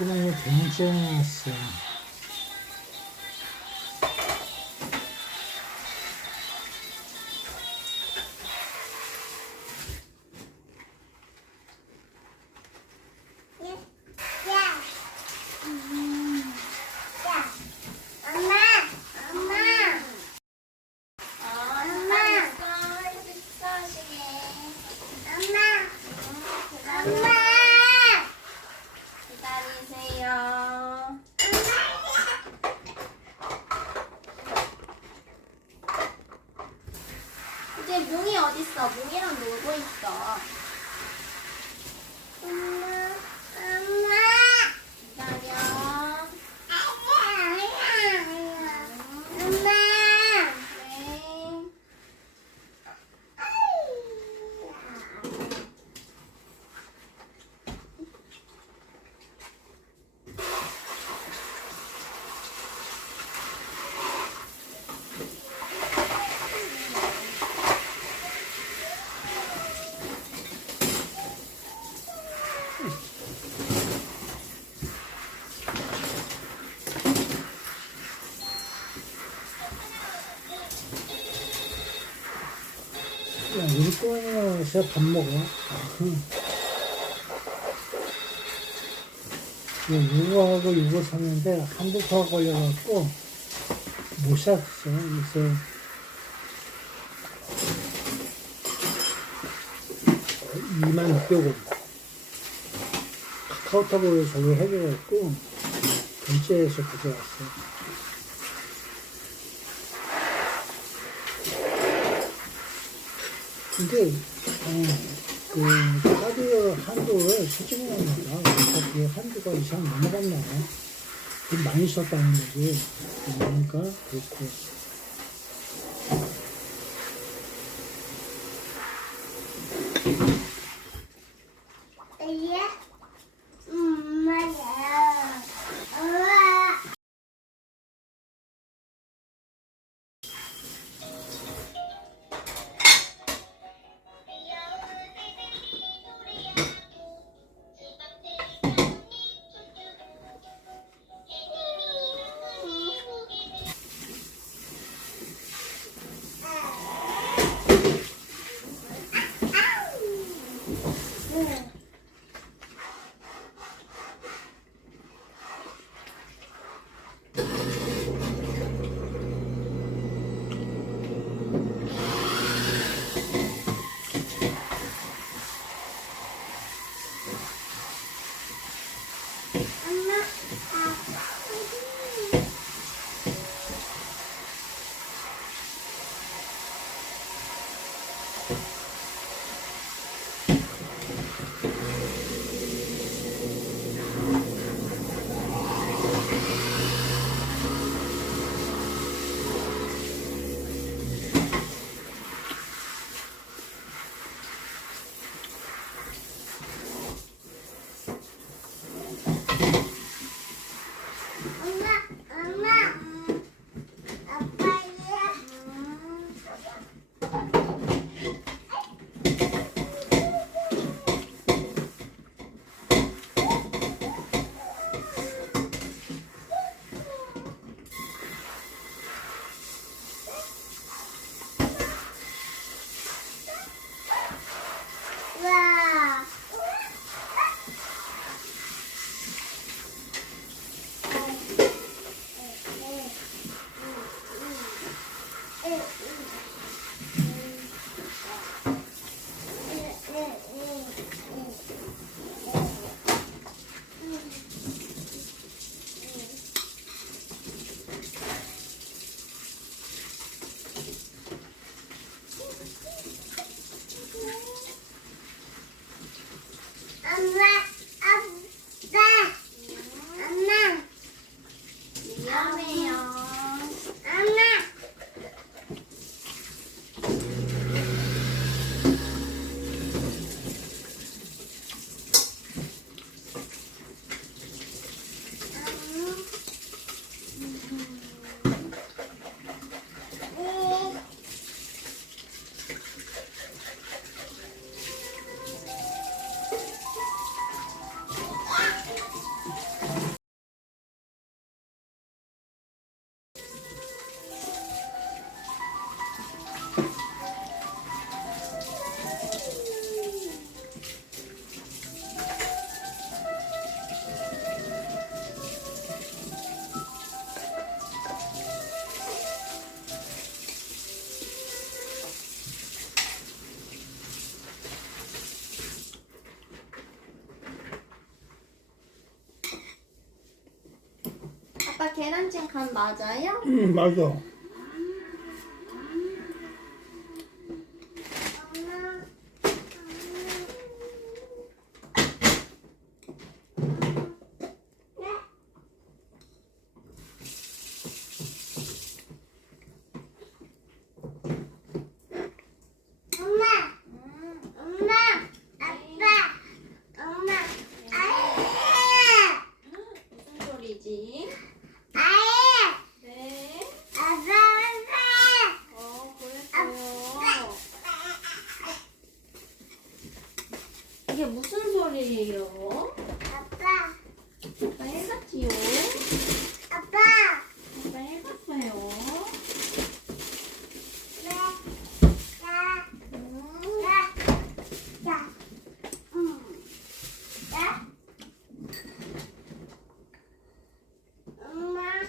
구멍이 굉장히 났어. 이제 뭉이 어딨어? 뭉이랑 놀고 있어. 엄마. 기다려. 네. 야, 우리 꼬마가 진짜 밥 먹어. 이거 이거 샀는데 한두 터 걸려갖고 못 샀어. 그래서 26,000원. 카카오톡으로 저기 해줘갖고 결제해서 가져왔어. 근데 그 카드 한도를 설정해야 합니다. 그래서 그 한도가 이상 넘어갔나 좀 많이 썼다는 거지. 그러니까 그렇고. 계란찜 간 맞아요? 맞아. 엄마. 엄마, 엄마, 아빠, 엄마, 아예, 무슨 소리지? 아예, 네. 아빠, 그랬어요. 이게 무슨 소리예요? 아빠, 아빠 해봤지요? 아빠, 아빠 해봤어요. 엄마, 엄마.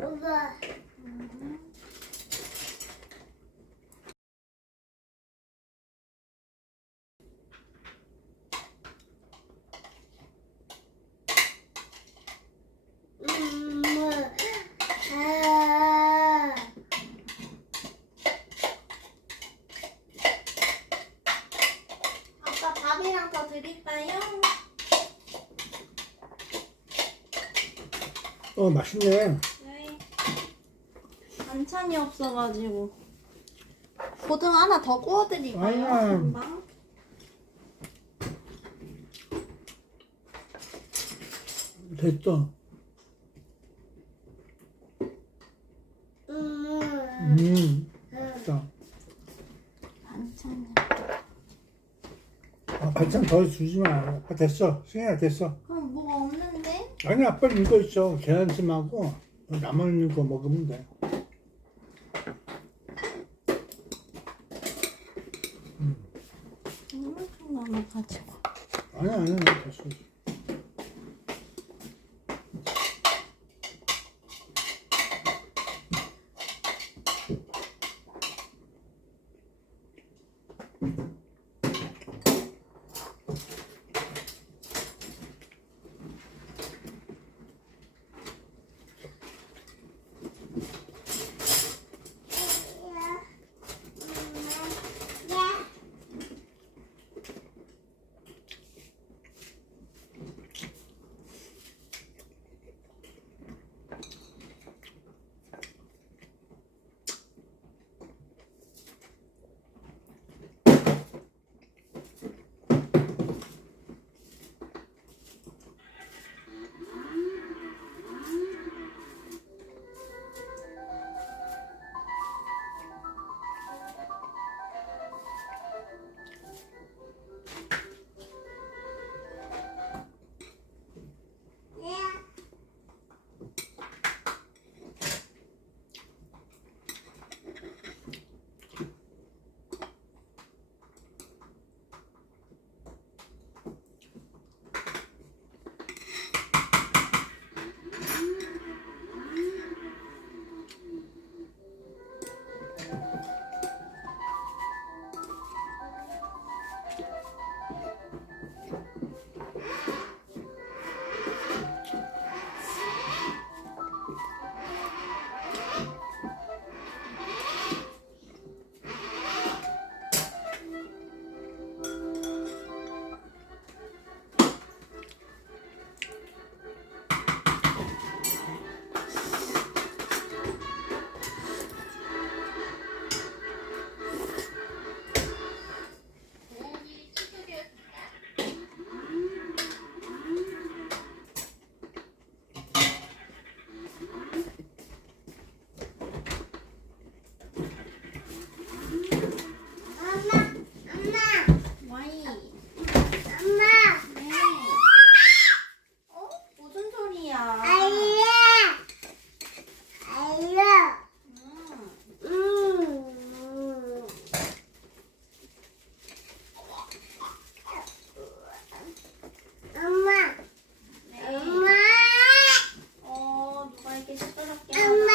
엄마. 아빠 밥이랑 더 드릴까요? 맛있네. 네. 반찬이 없어가지고 고등 하나 더 구워드릴까요? 아니야. 금방? 됐어. 됐다. 반찬이 반찬 더 주지 마. 됐어. 승현아 됐어. 그럼 뭐가 없는데? 아니 아빠 이거 있어. 계란찜하고 남아있는 거 먹으면 돼. 이만큼 남아가지고 아니 됐어. 와이 엄마, 네. 어? 무슨 소리야? 알려, 알려. 음. 엄마, 네. 엄마, 누가 이렇게 시끄럽게 엄마.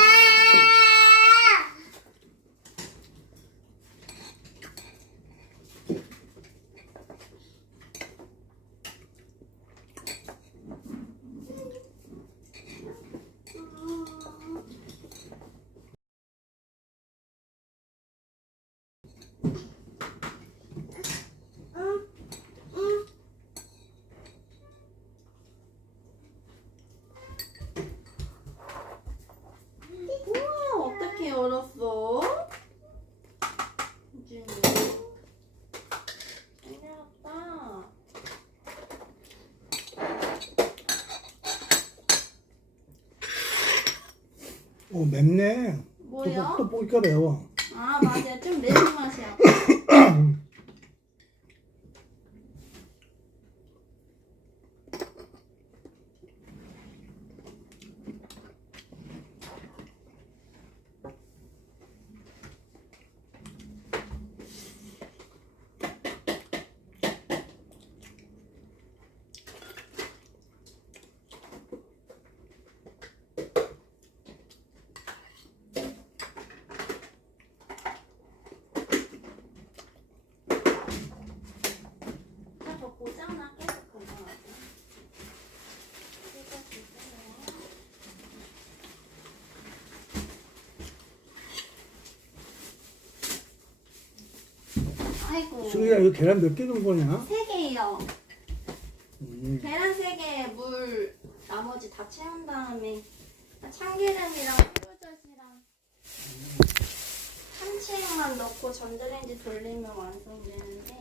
하나? 우와, 어떻게 열었어? 이준이. 잘 열었다. 오 맵네. 뭐요? 떡볶이가 매워. 아, 맞아요. 좀 매운맛이야. 저 고장나 계속 보면 아이고. 승희야 이거 계란 몇 개 넣은 거냐? 3개예요. 음. 계란 3개에 물 나머지 다 채운 다음에 참기름이랑 새우젓이랑 참치액만 넣고 전자레인지 돌리면 완성되는데